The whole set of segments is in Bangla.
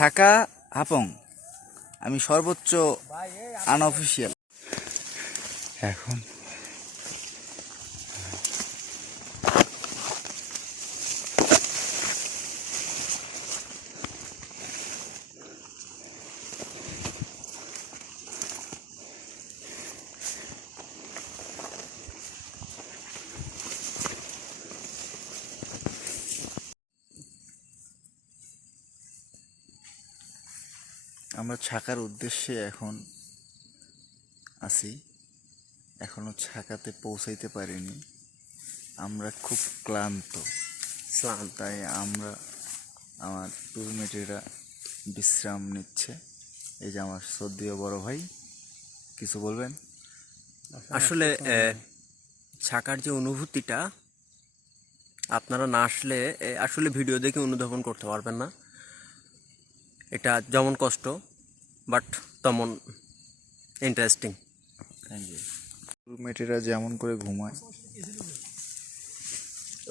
ছাকা হাপং আমি সর্বোচ্চ আনঅফিসিয়াল এখন আমরা ছাকার উদ্দেশ্যে এখন আছি, এখনো ছাকাতে পৌঁছাইতে পারিনি। আমরা খুব ক্লান্ত, তাই আমরা আমার টুরমেটেরা বিশ্রাম নিচ্ছে। এই যে আমার শ্রদ্ধেয় বড় ভাই, কিছু বলবেন? আসলে ছাকার যে অনুভূতিটা আপনারা না আসলে আসলে ভিডিও দেখে অনুধাবন করতে পারবেন না। এটা যেমন কষ্ট বাট তেমন ইন্টারেস্টিং। Thank you. টুরমেটেরা যেমন করে ঘুমায়।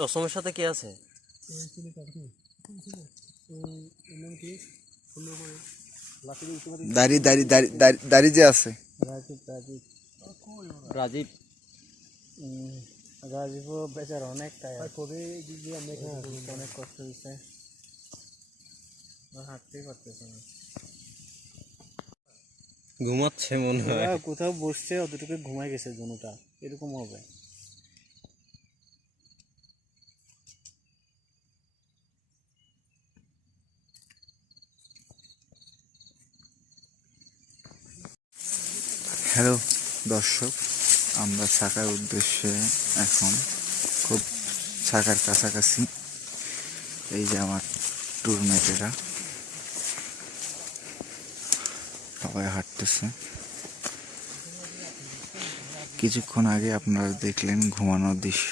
অসমের সাথে কি আছে? দাড়ি যে আছে রাজীব রাজীবও বেচার অনেক অনেক কষ্ট হয়েছে, হাঁটতেই পারতেছে না, ঘুমাচ্ছে মনে হয়। কোথাও বসছে অতটুকু ঘুমাই গেছে জনুটা, এরকম হবে। হ্যালো দর্শক, আমরা ছাকার উদ্দেশ্যে এখন খুব ছাকার কাছাকাছি। এই যে আমার টুরমেটেরা সবাই হাঁটতেছে। কিছুক্ষণ আগে আপনারা দেখলেন ঘুমানোর দৃশ্য,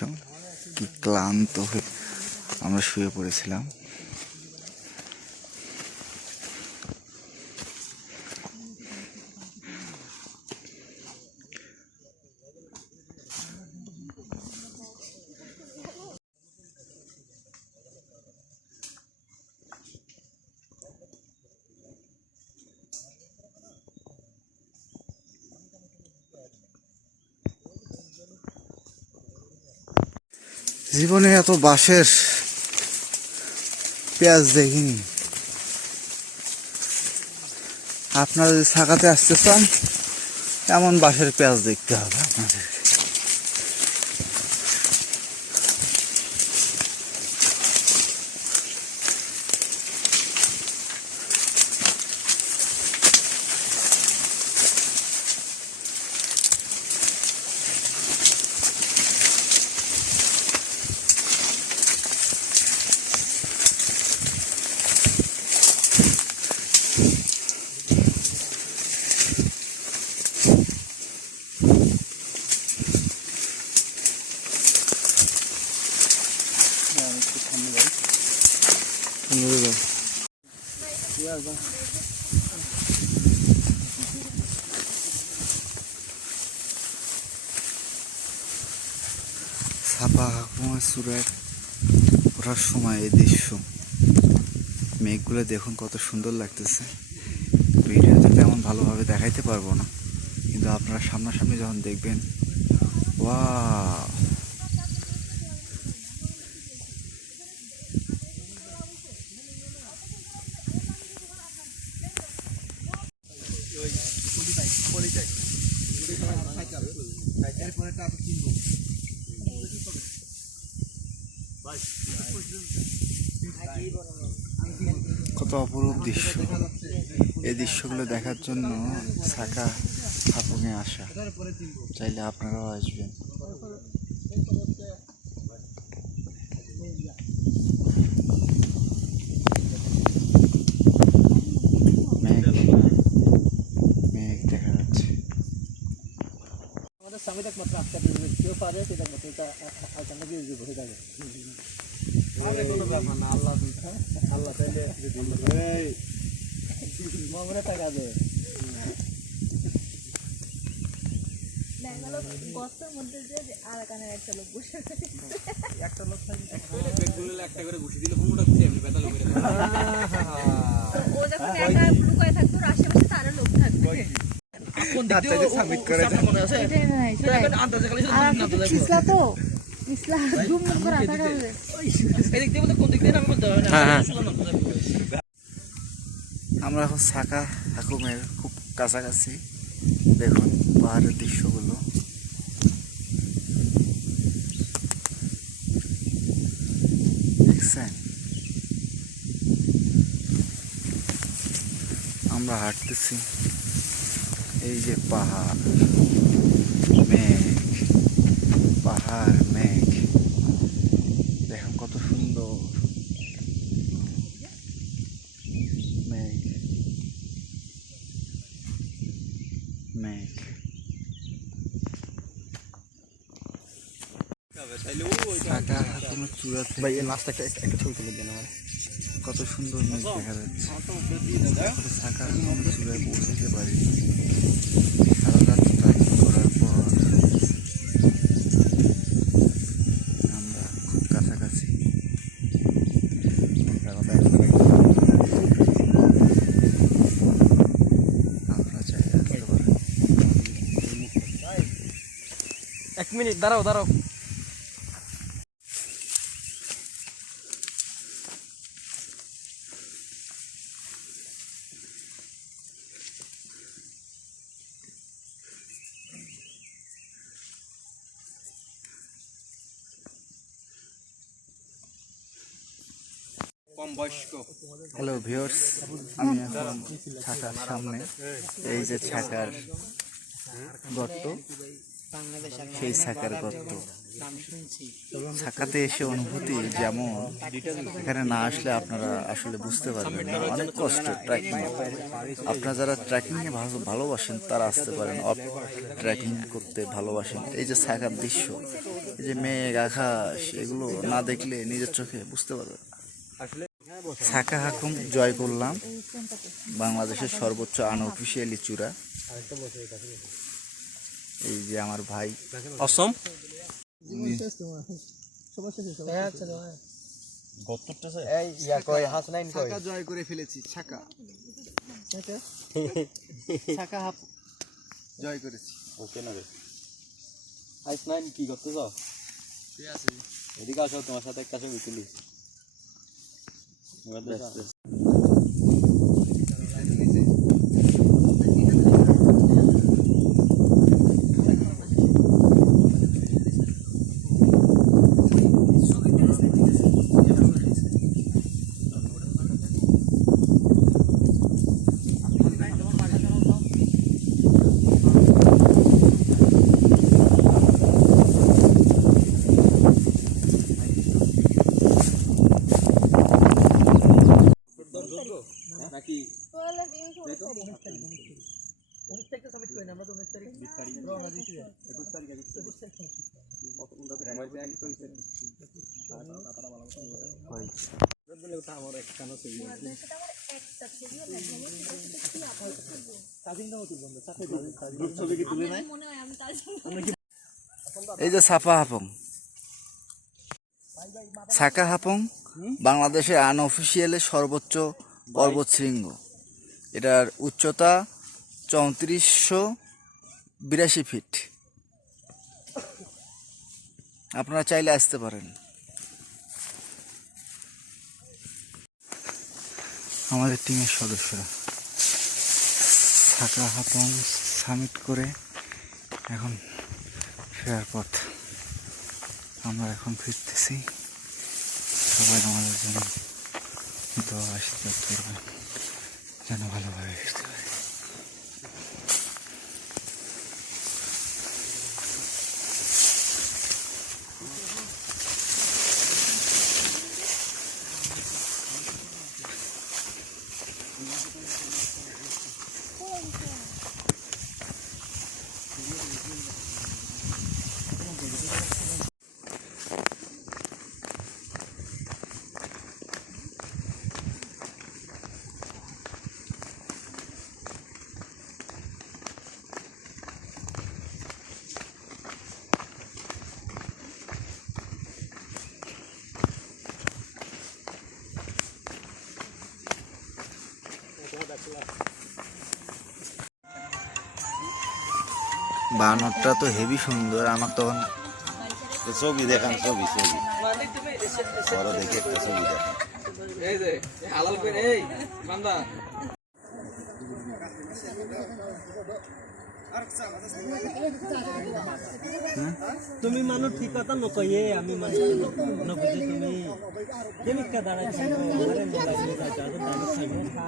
কি ক্লান্ত হয়ে আমরা শুয়ে পড়েছিলাম। জীবনে এত বাঁশের পেঁয়াজ দেখিনি। আপনারা যদি ছাকাতে আসতে চান, এমন বাঁশের পেঁয়াজ দেখতে হবে আপনাদের। ছাপা হাকুমা চূড়ায় ওঠার সময় এই দৃশ্য, মেঘগুলো দেখুন কত সুন্দর লাগতেছে। ভিডিওতে তেমন ভালোভাবে দেখাইতে পারবো না, কিন্তু আপনারা সামনাসামনি যখন দেখবেন, ওয়াও! কত অপরূপ দৃশ্য। এই দৃশ্যগুলো দেখার জন্য ছাকা হাপুঙে আসা, চাইলে আপনারাও আসবেন। মেঘ দেখা যাচ্ছে। আমাদের স্বামীদের মাত্র আটটা কেউ পারে সেটা মতো এটা আলকানটা দিয়ে দিব হয়ে যাবে। কোনো ব্যাপার না, আল্লাহ আল্লাহ চাইলে মামুনে টাকা দেয়। বস্তার মধ্যে যে আরাকানের একটা লোক বসে একটা লোক ও যখন একা লুকায় থাকতো আর আশেপাশে তারও লোক থাকবে এটাই নাই সেটাই। আর আপনি তো পিছলা তো পিছলা দুম দুম করে আটা খাবে। আমরা এখন সাকা হাকুমের খুব কাছাকাছি। দেখুন পাহাড়ের দৃশ্যগুলো। দেখছেন আমরা হাঁটতেছি, এই যে পাহাড় মেঘ, পাহাড় মেঘ, দেখুন কত সুন্দর মেঘ মেঘ। সাকা হাকুমের চূড়াতে ভাই এই লাস্ট একটা ছবি তুলে দেন আমার। কত সুন্দর মেঘ দেখা যাচ্ছে। এখনো সাকা হাকুমের চূড়ায় পৌঁছাতে পারিনি। সারা রাত ট্রেকিং করার পর আমরা খুব কাছাকাছি। আপনারা চাইলে আসতে পারেন। 1 মিনিট দাঁড়াও দাঁড়াও। কম বয়স্ক হ্যালো ভিউয়ার্স, আমি এখন ছাকার সামনে, এই যে ছাকার গর্ত, সেই ছাকার গর্ত। ছাকাতে এসে অনুভূতি যেমন, এখানে না আসলে আপনারা আসলে বুঝতে পারবেন না। অনেক কষ্ট ট্রেকিং। আপনারা যারা ট্রেকিংয়ে ভালোবাসেন তারা আসতে পারেন, ট্রেকিং করতে ভালোবাসেন। এই যে ছাকার দৃশ্য, এই যে মেঘ আকাশ, এগুলো না দেখলে নিজের চোখে বুঝতে পারবেন না। সাকা হাকুম জয় করলাম, বাংলাদেশের সর্বোচ্চ আনঅফিসিয়ালি চূড়া। এই যে আমার ভাই অসম ছাকা জয় করে ফেলেছি। ছাকা ছাকা হাপ জয় করেছি। ওকে না রে আইস নাইন কি করতে যাও? এদিকে আসো, তোমার সাথে একটা ছবি তুলি। নাকি তাহলে বিয়ে করে করি। 19 তারিখে সাবমিট করেন আমরা তো 19 তারিখ 20 তারিখ রওনা দিছি 21 তারিখ 21 তারিখ আমার একখানা ছবি আছে সেটা আমার একটা ছবিও লাগবে না, সেটা কি আপলোড করব? কাজিনটাও তুলবেন না সাথে গ্রুপ ছবি কি তুলে নাই? মনে হয় আমি তার এই যে সাপা হাপং, সাকা হাপং বাংলাদেশের আনঅফিসিয়ালি সর্বোচ্চ পর্বতশৃঙ্গ। এটার উচ্চতা 3482 ফিট। আপনারা চাইলে আসতে পারেন। আমাদের টিমের সদস্যরা সাকা হাপং সামিট করে এখন ফেরার পথ। আমরা এখন ফিরতেছি। সবাই আমাদের জন্য দোয়া আশীর্বাদ করবেন যেন ভালোভাবে ফিরতে পারি। বানরটা তো হেভি সুন্দর। আমার তখন ছবি দেখান, ছবি ছবি বড় দেখে একটা ছবি দেখান। তুমি মানুষ ঠিক কথা নকয়ে আমি মানুষ নবুঝে তুমি কেমিকা দাঁড়াচ্ছি আমারে মোবাইলে যাচ্ছে দামি খাইবে খা